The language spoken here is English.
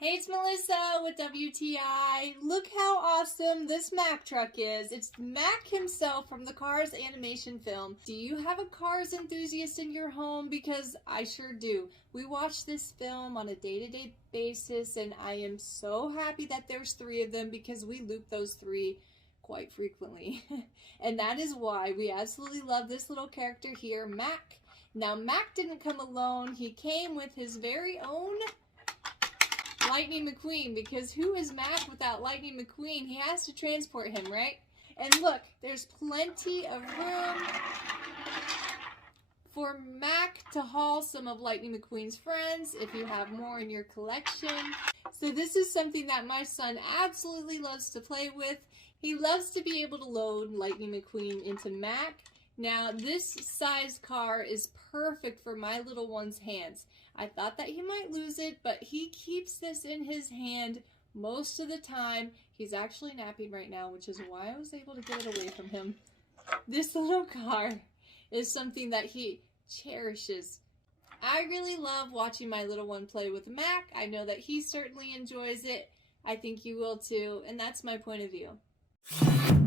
Hey, it's Melissa with WTI. Look how awesome this Mack truck is. It's Mack himself from the Cars animation film. Do you have a Cars enthusiast in your home? Because I sure do. We watch this film on a day-to-day basis, and I am so happy that there's 3 of them because we loop those 3 quite frequently. And that is why we absolutely love this little character here, Mack. Now, Mack didn't come alone. He came with his very own Lightning McQueen, because who is Mack without Lightning McQueen? He has to transport him, right? And look, there's plenty of room for Mack to haul some of Lightning McQueen's friends if you have more in your collection. So this is something that my son absolutely loves to play with. He loves to be able to load Lightning McQueen into Mack. Now, this size car is perfect for my little one's hands. I thought that he might lose it, but he keeps this in his hand most of the time. He's actually napping right now, which is why I was able to get it away from him. This little car is something that he cherishes. I really love watching my little one play with Mack. I know that he certainly enjoys it. I think you will too, and that's my point of view.